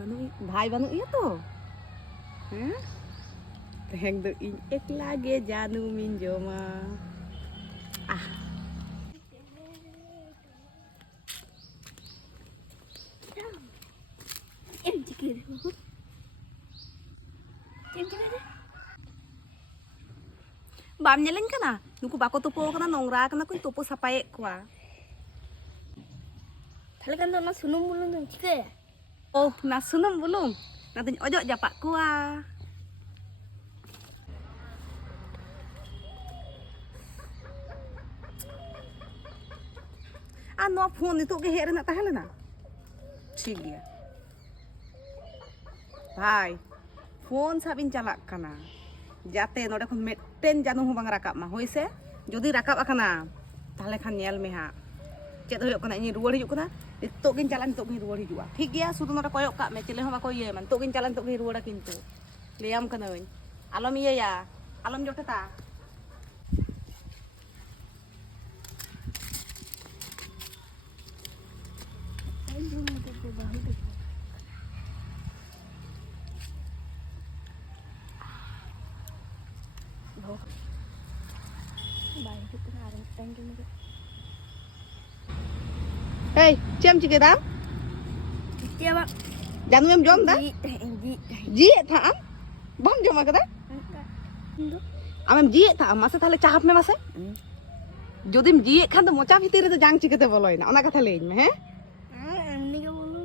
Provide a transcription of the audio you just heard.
भाई बानुई तो हैं तेहें दो इन एकला गे जानू मिन जोमा balm nyeleng kana nuku bako tupo kana nongra kana kuy tupo sapaye kwa Thale kan na sunum bulung dong chike. oh na sunum bulung nanti ojok japak kwa no phone itu ge hera na tahala na ठीक गया भाई phone साबिन चलाक kana जाते नोडे खन मेटेन जानू हो बांग राकाब मा होइसे जदि राकाब आकना ताहले खान नेल मे हा चेद होयो कना इन रुवाड़ हिजु कना नितो गिन चाला नितो गिन रुवाड़ हिजुआ ठीक गया सुदु नोडे कोयक का मे चले हो बाको ये मान तो गिन चाला नितो गिन रुवाड़ा किंतु लेयाम कनाइन आलम ये या आलम जोटेता Hey, cem cike dam? Iya bang. Jangan mem jom dah? Ji tham? Bom jom akada? Amem ji tham masa thale chahap me masa? Jodim ji khan to mocha bhitir to jang cike te boloi na ona katha lein me he? Emni ke bolu.